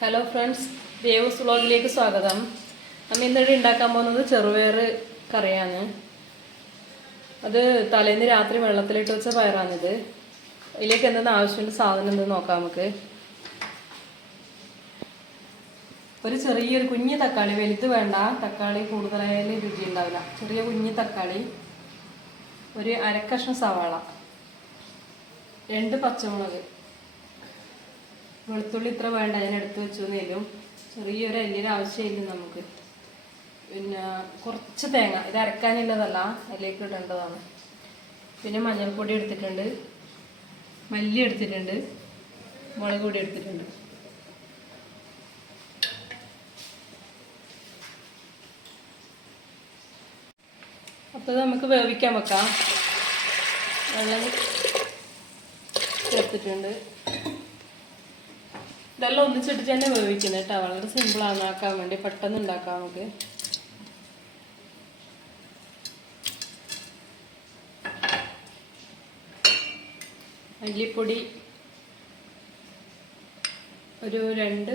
Hello friends Devas വ്ളോഗിലേക്ക് സ്വാഗതം. നമ്മൾ ഇന്നിവിടെ ഉണ്ടാക്കാൻ പോകുന്നത് ചെറുപയർ കറിയാണ്. അത് തലേന്ന് രാത്രി വെള്ളത്തിലിട്ട് വെച്ച പയറാണിത്. ഇതിലേക്ക് എന്തെന്ന് ആവശ്യമുണ്ട് സാധനം എന്തെന്ന് നോക്കാം നമുക്ക്. ഒരു ചെറിയൊരു കുഞ്ഞ് തക്കാളി വലുത് വേണ്ട. തക്കാളി കൂടുതലായാലും രുചി ഉണ്ടാവില്ല ചെറിയ കുഞ്ഞ് തക്കാളി ഒരു അരക്കഷ്ണം സവാള രണ്ട് പച്ചമുളക്. വെളുത്തുള്ളി ഇത്ര വേണ്ട ഞാൻ എടുത്തു വെച്ചു എന്നേലും ചെറിയൊരു അല്ലിയുടെ ആവശ്യമില്ല നമുക്ക്. പിന്നെ കുറച്ച് തേങ്ങ ഇത് അരക്കാനുള്ളതല്ല അതിലേക്ക് ഇടേണ്ടതാണ്. പിന്നെ മഞ്ഞൾപ്പൊടി എടുത്തിട്ടുണ്ട്. മല്ലി എടുത്തിട്ടുണ്ട്. മുളക് പൊടി എടുത്തിട്ടുണ്ട്. അപ്പോൾ നമുക്ക് വേവിക്കാൻ വെക്കാം. വെള്ളം ചേർത്തിട്ടുണ്ട്. ഇതെല്ലാം ഒന്നിച്ചിട്ട് തന്നെ വേവിക്കുന്നത് കേട്ടോ. വളരെ സിമ്പിളാണ് ആക്കാൻ വേണ്ടി പെട്ടെന്ന് ഉണ്ടാക്കാം നമുക്ക്. മല്ലിപ്പൊടി ഒരു രണ്ട്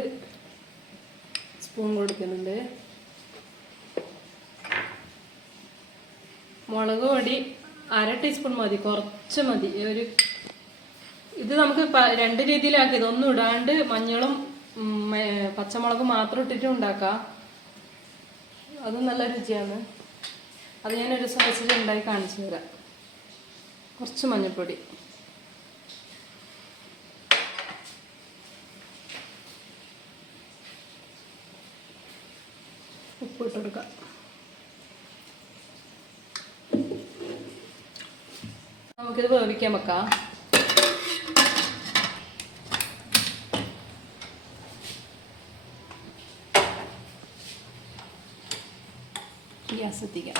സ്പൂൺ കൊടുക്കുന്നുണ്ട്. മുളക് പൊടി അര ടീസ്പൂൺ മതി. കുറച്ച് മതി. ഒരു ഇത് നമുക്ക് രണ്ട് രീതിയിലാക്കി. ഇതൊന്നും ഇടാണ്ട് മഞ്ഞളും പച്ചമുളകും മാത്രം ഇട്ടിട്ട് ഉണ്ടാക്കാം. അത് നല്ല രുചിയാണ്. അത് ഞാൻ ഒരു ദിവസം ഉണ്ടായി കാണിച്ചു തരാം. കുറച്ച് മഞ്ഞൾപ്പൊടി. ഉപ്പ് ഇട്ട് നമുക്കിത് വേവിക്കാൻ വെക്കാം. ഗ്യാസ് എത്തിക്കാം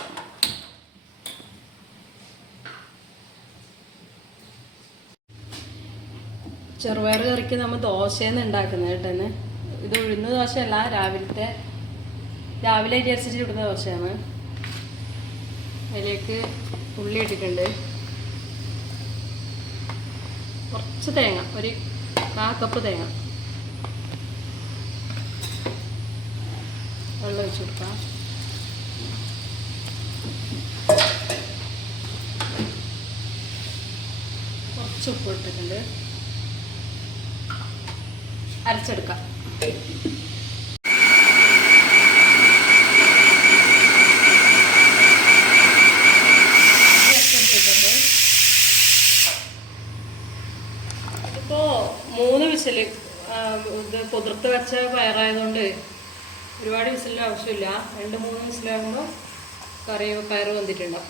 ചെറുപയർ കറിക്ക് നമ്മൾ ദോശയെന്ന് ഉണ്ടാക്കുന്നത് കേട്ടോ ഇത് ഉഴുന്ന ദോശയല്ല രാവിലത്തെ രാവിലെ വിചാരിച്ചിട്ട് ഇടുന്ന ദോശയാണ്. അതിലേക്ക് ഉള്ളി ഇട്ടിട്ടുണ്ട്. കുറച്ച് തേങ്ങ ഒരു കാ കപ്പ് തേങ്ങ. വെള്ളം വെച്ച് കൊടുക്കാം. കുറച്ച് ഉപ്പ് ഇട്ടിട്ടുണ്ട്. അരച്ചെടുക്കാം. അരച്ചെടുത്തിട്ടുണ്ട്. ഇതിപ്പോ മൂന്ന് വിസിൽ ആ, ഇത് കുതിർത്ത് വെച്ച പയറായതുകൊണ്ട് ഒരുപാട് വിസിലിന്റെ ആവശ്യമില്ല. രണ്ട് മൂന്ന് വിസിലാകുമ്പോൾ കറി പയർ വന്നിട്ടുണ്ടാവും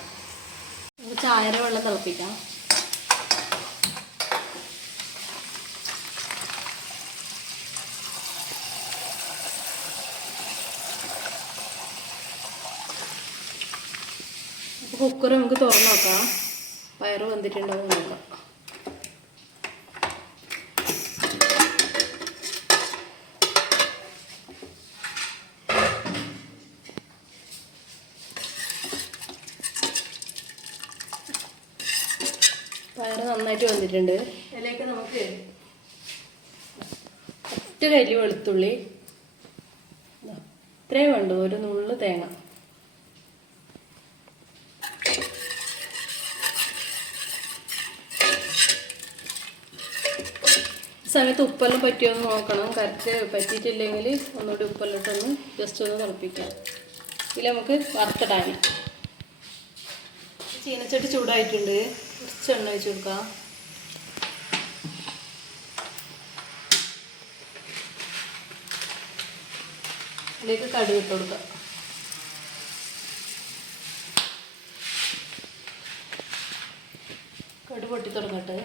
നമുക്ക് ചായര വെള്ളം തിളപ്പിക്കാം. കുക്കർ നമുക്ക് തുറന്നു നോക്കാം. പയർ വന്നിട്ടുണ്ടാവും നോക്കാം. നന്നായിട്ട് വന്നിട്ടുണ്ട്. അതിലേക്ക് നമുക്ക് ഒറ്റ കരി വെളുത്തുള്ളി. ഇത്രയും വേണ്ടു ഒരു നുള്ളു തേങ്ങ. സമയത്ത് ഉപ്പെല്ലാം പറ്റിയോ എന്ന് നോക്കണം. കറക്റ്റ് പറ്റിയിട്ടില്ലെങ്കിൽ ഒന്നുകൂടി ഉപ്പെല്ലാം ഇട്ടൊന്ന് ജസ്റ്റ് ഒന്ന് തിളപ്പിക്കാം. ഇതിൽ നമുക്ക് വറുത്തിടാൻ ചീനച്ചട്ടി ചൂടായിട്ടുണ്ട്. കുറച്ച് എണ്ണ ഒഴിച്ച് കൊടുക്കാം. അതിലേക്ക് കടുക് ഇട്ട് കൊടുക്കാം. കടു പൊട്ടി തുടങ്ങട്ടെ.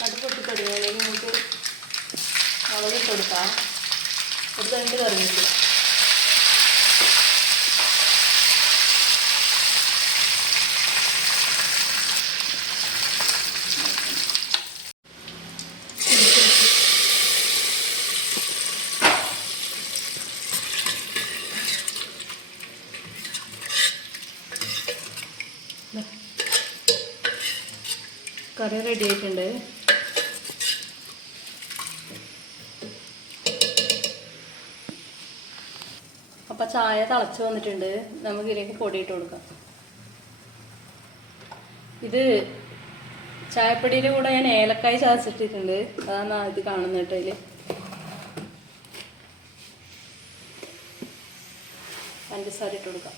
കടു പൊട്ടി തുടങ്ങിയാലേക്ക് നമുക്ക് മുളക് ഇട്ട് കൊടുക്കാം. ഒരു രണ്ട് കറിവേപ്പില. കറി റെഡി ആയിട്ടുണ്ട്. അപ്പൊ ചായ തിളച്ച് വന്നിട്ടുണ്ട്. നമുക്ക് ഇതിലേക്ക് പൊടി കൊടുക്കാം. ഇത് ചായപ്പൊടിയുടെ കൂടെ ഞാൻ ഏലക്കായ ചതച്ചിട്ടിട്ടുണ്ട്. അതാണ് ആദ്യം കാണുന്നത് കേട്ടോ അതിൽ പഞ്ചസാര ഇട്ട് കൊടുക്കാം.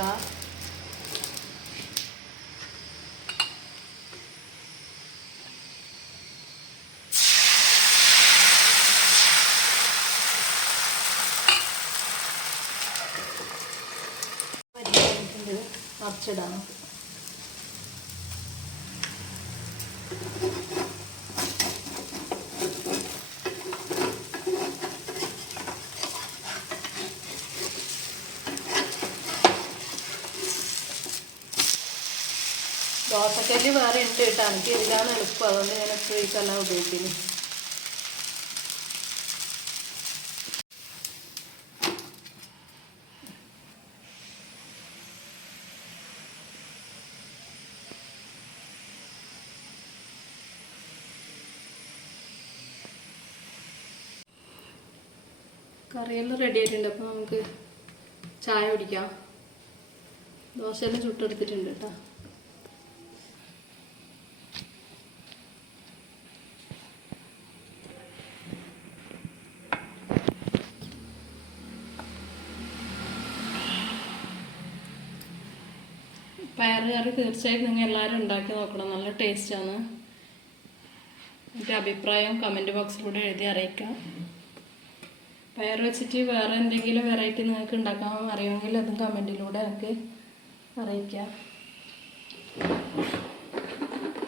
ഇട്ടെടുക്കാം മറിച്ചിടാം നമുക്ക് ദോശക്കല്ല് വേറെ ഉണ്ട് കേട്ടോ. എനിക്ക് ഇതിലാണ് എളുപ്പം. അതുകൊണ്ട് ഞാൻ എപ്പോഴേക്കെല്ലാം ഉപയോഗിക്കുന്നത് കറിയെല്ലാം റെഡി ആയിട്ടുണ്ട്. അപ്പോൾ നമുക്ക് ചായ കുടിക്കാം. ദോശയെല്ലാം ചുട്ടെടുത്തിട്ടുണ്ട് കേട്ടോ. പയറ് കറി തീർച്ചയായും നിങ്ങൾ എല്ലാവരും ഉണ്ടാക്കി നോക്കണം. നല്ല ടേസ്റ്റാണ് എന്റെ അഭിപ്രായം കമന്റ് ബോക്സിലൂടെ എഴുതി അറിയിക്കാം. പയർ വെച്ചിട്ട് വേറെ എന്തെങ്കിലും വെറൈറ്റി നിങ്ങൾക്ക് ഉണ്ടാക്കാൻ അറിയുമെങ്കിൽ അതും കമന്റിലൂടെ എനിക്ക് അറിയിക്കാം.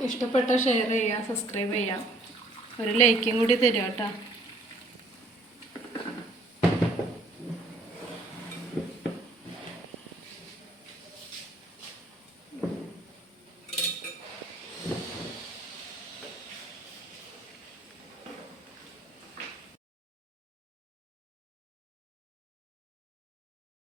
ഇഷ്ടപ്പെട്ട ഷെയർ ചെയ്യുക സബ്സ്ക്രൈബ് ചെയ്യാം ഒരു ലൈക്കും കൂടി തരിക കേട്ടോ